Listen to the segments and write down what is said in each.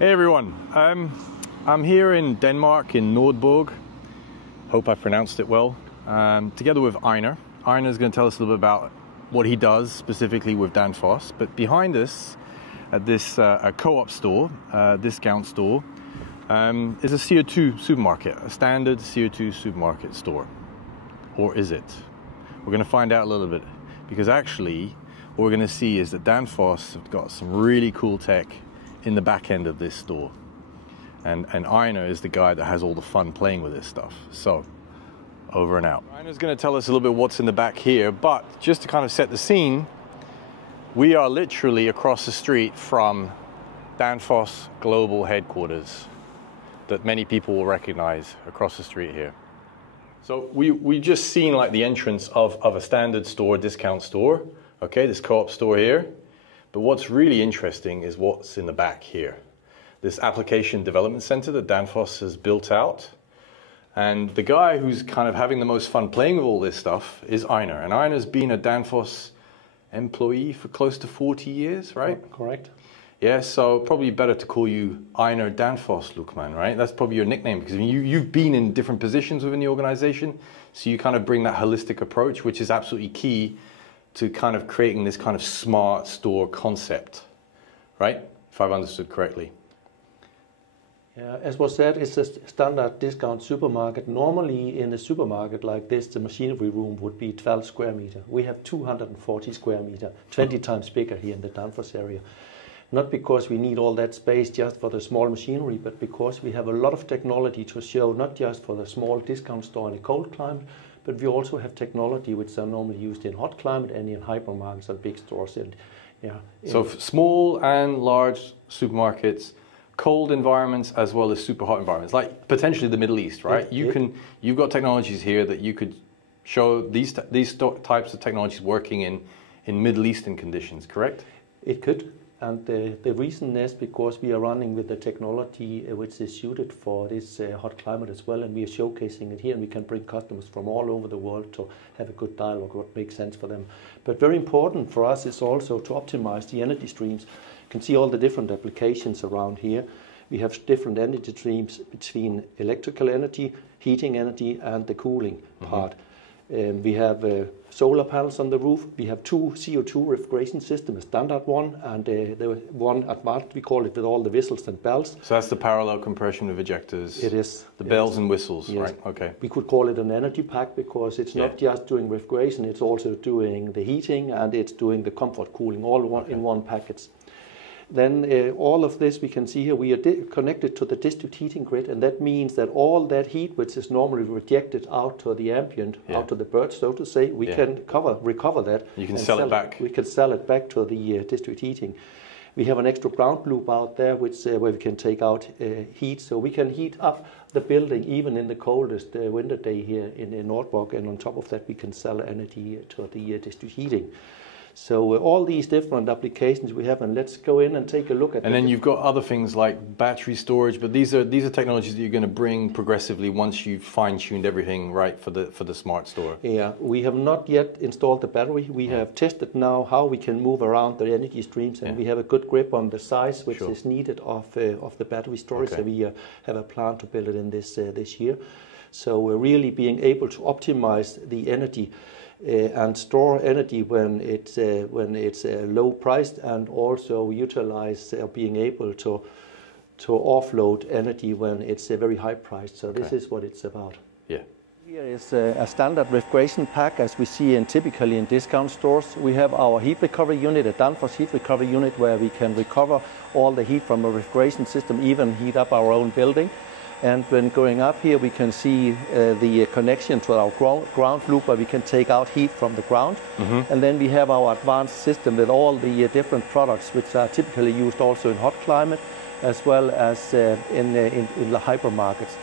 Hey everyone, I'm here in Denmark in Nordborg. Hope I pronounced it well. Together with Einar. Einar is going to tell us a little bit about what he does specifically with Danfoss. But behind us at this a co-op store, discount store, is a CO2 supermarket, a standard CO2 supermarket store. Or is it? We're going to find out a little bit, because actually what we're going to see is that Danfoss have got some really cool tech in the back end of this store. And Einar is the guy that has all the fun playing with this stuff. So, over and out. Einar's going to tell us a little bit what's in the back here, but just to kind of set the scene, we are literally across the street from Danfoss Global Headquarters that many people will recognize across the street here. So we just seen like the entrance of a standard store, discount store, okay, this co-op store here. But what's really interesting is what's in the back here. This Application Development Center that Danfoss has built out. And the guy who's kind of having the most fun playing with all this stuff is Einar. And Einar's been a Danfoss employee for close to 40 years, right? Correct. Yeah, so probably better to call you Einar Danfoss Luqman, right? That's probably your nickname, because I mean, you've been in different positions within the organization. So you kind of bring that holistic approach, which is absolutely key to kind of creating this kind of smart store concept, right? If I've understood correctly. Yeah, as was said, it's a standard discount supermarket. Normally in a supermarket like this, the machinery room would be 12 square meter. We have 240 square meter, 20 times bigger here in the Danfoss area. Not because we need all that space just for the small machinery, but because we have a lot of technology to show, not just for the small discount store in a cold climate, but we also have technology which are normally used in hot climate and in hypermarkets and big stores. And yeah. So small and large supermarkets, cold environments as well as super hot environments, like potentially the Middle East, right? You've got technologies here that you could show these types of technologies working in Middle Eastern conditions, correct? It could. And the reason is because we are running with the technology which is suited for this hot climate as well, and we are showcasing it here, and we can bring customers from all over the world to have a good dialogue, what makes sense for them. But very important for us is also to optimize the energy streams. You can see all the different applications around here. We have different energy streams between electrical energy, heating energy, and the cooling part. We have solar panels on the roof. We have two CO2 refrigeration systems, a standard one and the one advanced, we call it, with all the whistles and bells. So that's the parallel compression with ejectors. It is. The bells and whistles, yes. Right? Okay. We could call it an energy pack because it's not just doing refrigeration, it's also doing the heating and it's doing the comfort cooling, all in one package. Then all of this we can see here, we are connected to the district heating grid, and that means that all that heat which is normally rejected out to the ambient, out to the birds, so to say, we can recover that. You can sell it back. We can sell it back to the district heating. We have an extra ground loop out there which where we can take out heat, so we can heat up the building even in the coldest winter day here in Nordborg, and on top of that we can sell energy to the district heating. So all these different applications we have, and let's go in and take a look at. And then you've got other things like battery storage, but these are technologies that you're going to bring progressively once you've fine-tuned everything right for the smart store. Yeah, we have not yet installed the battery. We have tested now how we can move around the energy streams, and we have a good grip on the size which is needed of the battery storage. So we have a plan to build it in this year. So we're really being able to optimize the energy. And store energy when it's low priced, and also utilize being able to offload energy when it's very high priced. So this is what it's about. Yeah. Here is a standard refrigeration pack as we see typically in discount stores. We have our heat recovery unit, a Danfoss heat recovery unit, where we can recover all the heat from a refrigeration system, even heat up our own building. And when going up here, we can see the connection to our ground loop, where we can take out heat from the ground. And then we have our advanced system with all the different products which are typically used also in hot climate, as well as in the hypermarkets.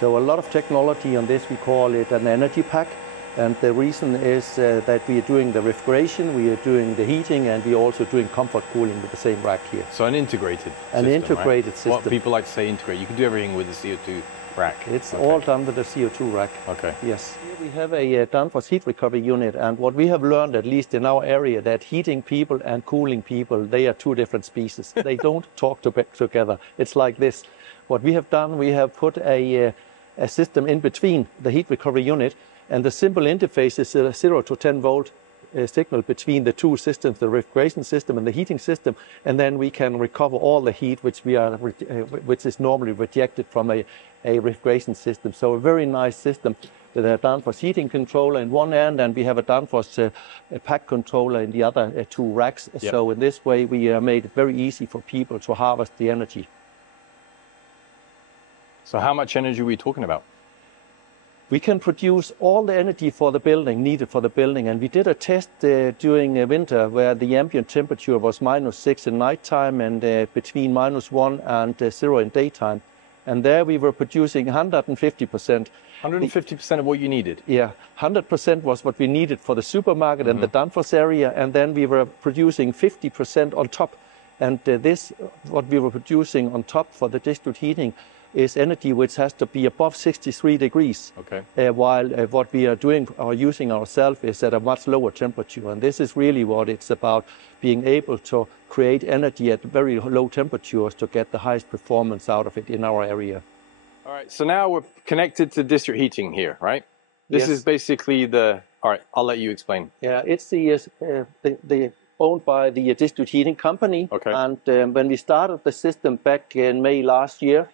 So a lot of technology on this. We call it an energy pack. And the reason is that we are doing the refrigeration, we are doing the heating, and we are also doing comfort cooling with the same rack here. So an integrated system, An integrated system. What people like to say integrate. You can do everything with the CO2 rack. It's all done with the CO2 rack. Okay. Yes. Here we have a Danfoss heat recovery unit, and what we have learned, at least in our area, that heating people and cooling people, they are two different species. They don't talk together. It's like this. What we have done, we have put a system in between the heat recovery unit, and the simple interface is a 0 to 10 volt signal between the two systems, the refrigeration system and the heating system, and then we can recover all the heat which is normally rejected from a refrigeration system. So a very nice system with a Danfoss heating controller in one end, and we have a Danfoss pack controller in the other two racks. Yep. So in this way we made it very easy for people to harvest the energy. So how much energy are we talking about? We can produce all the energy for the building, needed for the building. And we did a test during winter where the ambient temperature was -6 in nighttime and between -1 and 0 in daytime. And there we were producing 150%. 150% of what you needed? Yeah, 100% was what we needed for the supermarket and the Danfoss area. And then we were producing 50% on top. And what we were producing on top for the district heating is energy which has to be above 63 degrees, okay. While what we are doing or using ourselves is at a much lower temperature. And this is really what it's about, being able to create energy at very low temperatures to get the highest performance out of it in our area. All right, so now we're connected to district heating here, right? This is basically all right, I'll let you explain. Yeah, it's owned by the district heating company. Okay. And when we started the system back in May last year,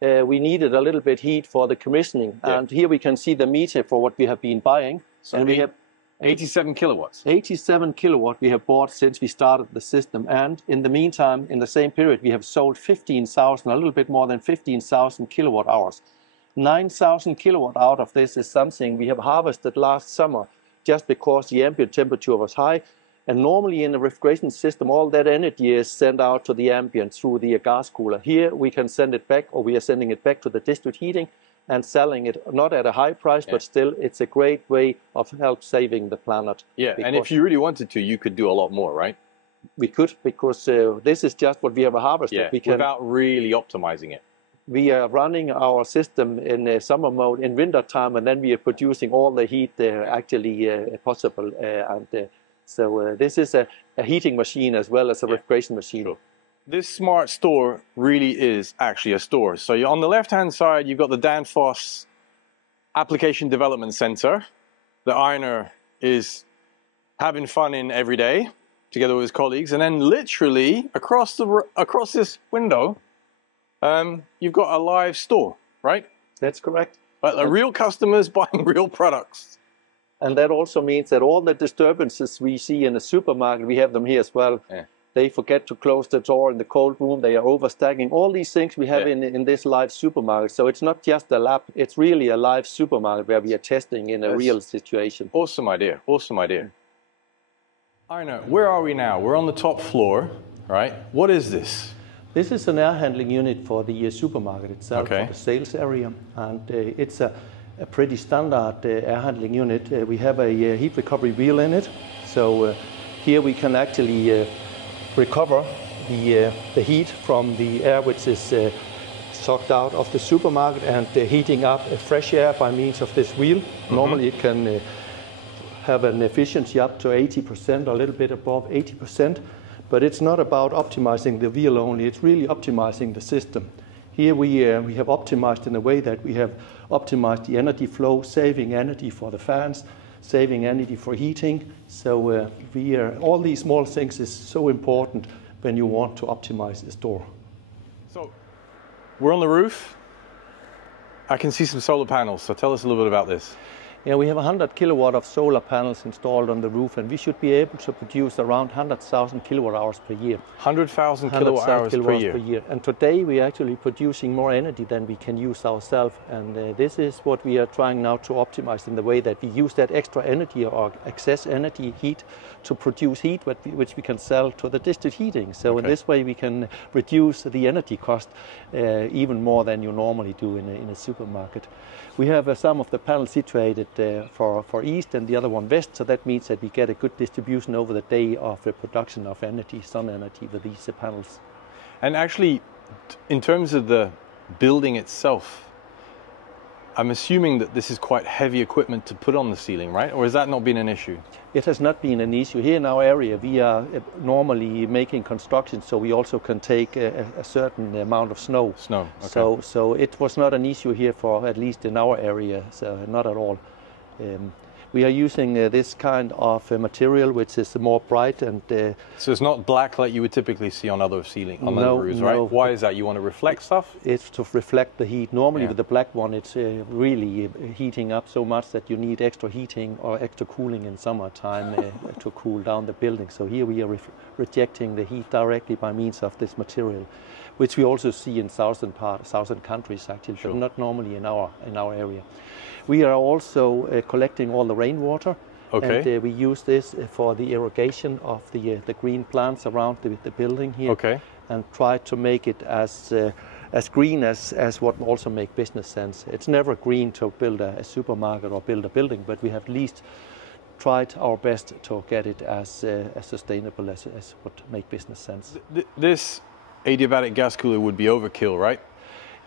we needed a little bit heat for the commissioning. Yeah. And here we can see the meter for what we have been buying. So and we have 87 kilowatts. 87 kilowatt we have bought since we started the system. And in the meantime, in the same period, we have sold 15,000, a little bit more than 15,000 kilowatt hours. 9,000 kilowatt out of this is something we have harvested last summer just because the ambient temperature was high. And normally in the refrigeration system, all that energy is sent out to the ambient through the gas cooler. Here we can send it back, or we are sending it back to the district heating and selling it, not at a high price, but still it's a great way of help saving the planet. Yeah, and if you really wanted to, you could do a lot more, right? We could, because this is just what we have harvested. Yeah, without really optimizing it. We are running our system in summer mode in winter time, and then we are producing all the heat actually possible. So this is a heating machine as well as a refrigeration machine. Sure. This smart store really is actually a store. So on the left-hand side, you've got the Danfoss Application Development Center that Einar is having fun in every day together with his colleagues. And then literally across this window, you've got a live store, right? That's correct. Real customers buying real products. And that also means that all the disturbances we see in the supermarket, we have them here as well. Yeah. They forget to close the door in the cold room. They are overstacking. All these things we have in this live supermarket. So it's not just a lab. It's really a live supermarket where we are testing in a real situation. Awesome idea. Awesome idea. Einar, where are we now? We're on the top floor, right? What is this? This is an air handling unit for the supermarket itself, for the sales area. And it's a pretty standard air handling unit. We have a heat recovery wheel in it. So here we can actually recover the heat from the air which is sucked out of the supermarket and heating up fresh air by means of this wheel. Normally it can have an efficiency up to 80%, or a little bit above 80%. But it's not about optimizing the wheel only, it's really optimizing the system. Here we have optimized in a way that we have optimized the energy flow, saving energy for the fans, saving energy for heating. So all these small things is so important when you want to optimize the store. So we're on the roof. I can see some solar panels, so tell us a little bit about this. Yeah, we have 100 kilowatt of solar panels installed on the roof, and we should be able to produce around 100,000 kilowatt hours per year. 100,000 kilowatt hours per year. And today we are actually producing more energy than we can use ourselves. And this is what we are trying now to optimize in the way that we use that extra energy or excess energy heat to produce heat which we can sell to the district heating. So in this way we can reduce the energy cost even more than you normally do in a supermarket. We have some of the panels situated for east and the other one west. So that means that we get a good distribution over the day of the production of energy, sun energy, with these panels. And actually, in terms of the building itself, I'm assuming that this is quite heavy equipment to put on the ceiling, right? Or has that not been an issue? It has not been an issue. Here in our area, we are normally making construction, so we also can take a certain amount of snow. Snow, okay. So it was not an issue here, for at least in our area, so not at all. We are using this kind of material, which is more bright and. So it's not black like you would typically see on other roofs, right? Why is that? You want to reflect stuff? It's to reflect the heat. Normally, with the black one, it's really heating up so much that you need extra heating or extra cooling in summertime to cool down the building. So here we are rejecting the heat directly by means of this material, which we also see in southern countries actually, but not normally in our area. We are also collecting all the rainwater, and we use this for the irrigation of the green plants around the building here, and try to make it as green as what also make business sense. It's never green to build a supermarket or build a building, but we have at least tried our best to get it as sustainable as what make business sense. This adiabatic gas cooler would be overkill, right?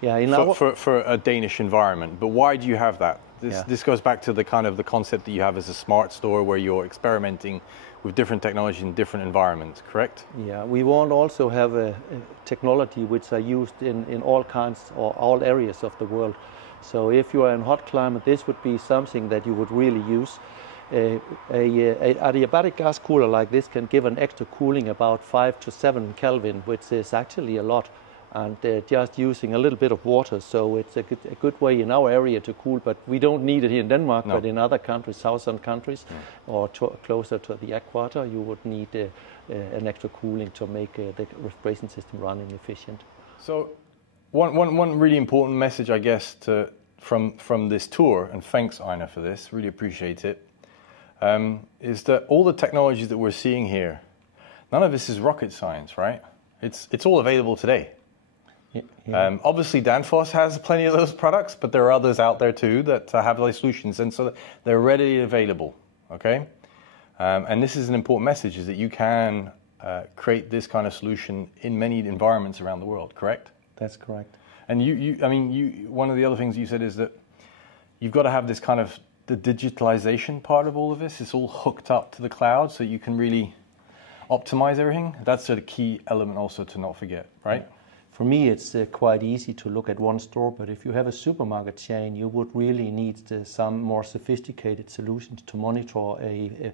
Yeah, for a Danish environment. But why do you have that? This goes back to the kind of the concept that you have as a smart store, where you're experimenting with different technology in different environments, correct? Yeah, we want also have a technology which are used in all kinds or all areas of the world. So if you are in hot climate, this would be something that you would really use. A adiabatic gas cooler like this can give an extra cooling about 5 to 7 Kelvin, which is actually a lot. And just using a little bit of water, so it's a good way in our area to cool, but we don't need it here in Denmark, but in other countries, southern countries, or closer to the equator, you would need an extra cooling to make the refrigeration system running efficient. So one really important message, I guess, from this tour, and thanks Einar for this, really appreciate it, is that all the technologies that we're seeing here, none of this is rocket science, right? It's all available today. Obviously Danfoss has plenty of those products, but there are others out there too that have those solutions, and so they're readily available, okay? And this is an important message, is that you can create this kind of solution in many environments around the world, correct? That's correct. And one of the other things you said is that you've got to have this kind of the digitalization part of all of this. It's all hooked up to the cloud, so you can really optimize everything. That's a key element also to not forget, right? Yeah. For me, it's quite easy to look at one store, but if you have a supermarket chain, you would really need some more sophisticated solutions to monitor an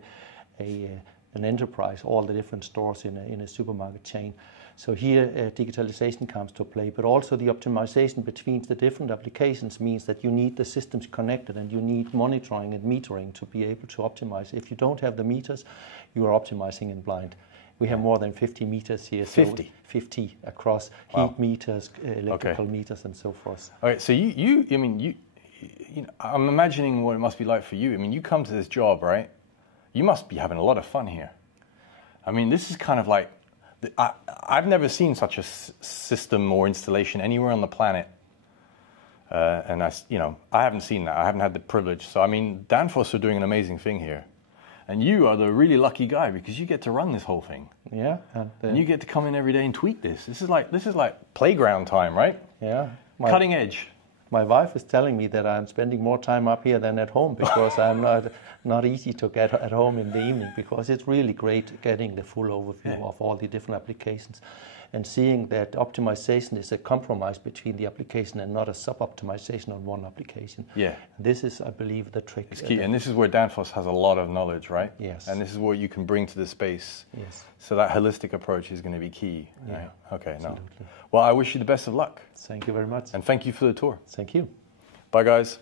enterprise, all the different stores in a supermarket chain. So here, digitalization comes to play, but also the optimization between the different applications means that you need the systems connected, and you need monitoring and metering to be able to optimize. If you don't have the meters, you are optimizing in blind. We have more than 50 meters here. 50? So 50 across heat meters, electrical meters, and so forth. Okay, so I'm imagining what it must be like for you. I mean, you come to this job, right? You must be having a lot of fun here. I mean, this is kind of like, I've never seen such a system or installation anywhere on the planet. And I haven't seen that. I haven't had the privilege. So, I mean, Danfoss are doing an amazing thing here. And you are the really lucky guy, because you get to run this whole thing. Yeah. And you get to come in every day and tweak this. This is like playground time, right? Yeah. Cutting edge. My wife is telling me that I'm spending more time up here than at home, because I'm not easy to get at home in the evening, because it's really great getting the full overview of all the different applications, and seeing that optimization is a compromise between the application and not a sub-optimization on one application. Yeah. This is, I believe, the trick. It's key, and this is where Danfoss has a lot of knowledge, right? Yes. And this is what you can bring to the space. Yes. So that holistic approach is going to be key. Yeah. Right? Okay, absolutely. Well, I wish you the best of luck. Thank you very much. And thank you for the tour. Thank you. Bye, guys.